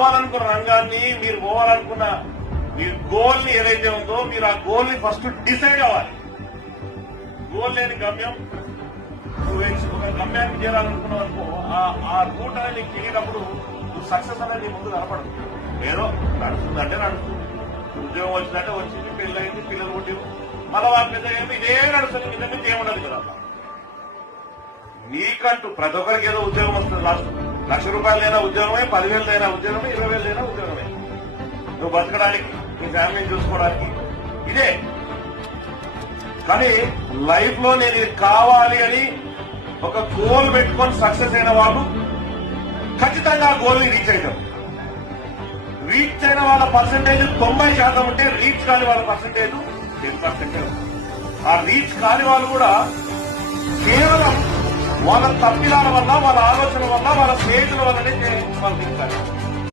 పోవాలనుకున్న రంగాన్ని మీరు పోవాలనుకున్న మీ గోల్ని ఏదైతే ఉందో మీరు ఆ గోల్ని ఫస్ట్ డిసైడ్ అవ్వాలి గోల్ లేని గమ్యం నువ్వు ఒక గమ్యానికి చేరాలనుకున్న అనుకో ఆ రూట్ అనేది నీకు తెలియనప్పుడు నువ్వు సక్సెస్ అనేది నీ ముందు కనపడదు. ఏదో నడుస్తుందంటే నడుస్తుంది. ఉద్యోగం వచ్చిందంటే వచ్చింది పెళ్ళయింది పిల్లలు పుట్టిరు. మళ్ళీ వాళ్ళ మీద ఏమి ఇదే నడుస్తుంది మీద మీద ఏముండదు కదా. నీకంటూ ప్రతి ఒక్కరికి ఏదో ఉద్యోగం వస్తుంది లాస్ట్ లక్ష రూపాయలు అయినా ఉద్యోగమే పదివేలు అయినా ఉద్యోగమే ఇరవై వేలు అయినా ఉద్యోగమే. నువ్వు బతకడానికి నీ ఫ్యామిలీని చూసుకోవడానికి ఇదే. కానీ లైఫ్లో నేను కావాలి అని ఒక గోల్ పెట్టుకొని సక్సెస్ అయిన వాళ్ళు ఖచ్చితంగా ఆ గోల్ని రీచ్ అవుతాం రీచ్ అయిన వాళ్ళ పర్సంటేజ్ తొంభై శాతం ఉంటే రీచ్ కాని వాళ్ళ పర్సంటేజ్ టెన్ పర్సెంటే ఆ రీచ్ కాని వాళ్ళు కూడా కేవలం వాళ్ళ తప్పిదాల వల్ల వాళ్ళ ఆలోచన వల్ల వాళ్ళ స్నేహితుల వల్లనే వాళ్ళు దిగుతారు